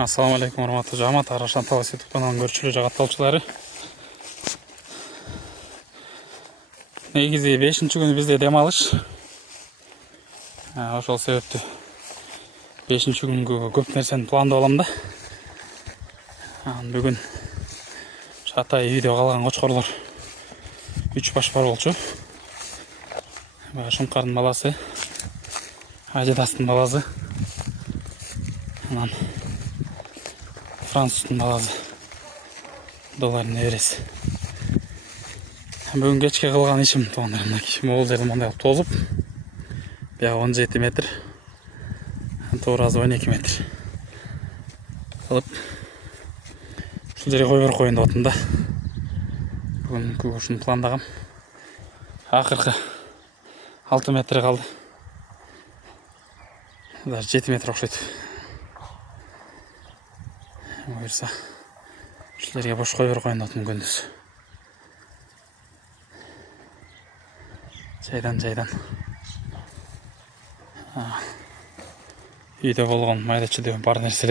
Assalamu alaikum урматтуу жамаат, Арашан Талас YouTube каналынын көрчүлүү жагатталчылары. Негизи 5-күнү бизде дем алыш. Ошол себептүү 5-күнгө көп нерсени пландап алам да. Бүгүн Шатай видео калган кочкорлор 3 баш бар болчу. Шумкардын баласы, Ажидастын баласы, анан Француздун баласы. Долларын неберesi. Бүгүн кечке кылган ишим туугандарым, могул жерде мындай тозуп, бияга 17 метр, тууразы 12 метр кылып, ушул жерге кой берип коеюн деп атам да. Бүгүн ушуну пландагам. Акыркы 6 метр калды. Даже 7 метр окшойт. Буюрса, ушул жерге бош кой берип коеюн деп атам күндүз. Жайдан үйдө болгон майда чүйдө бар нерселер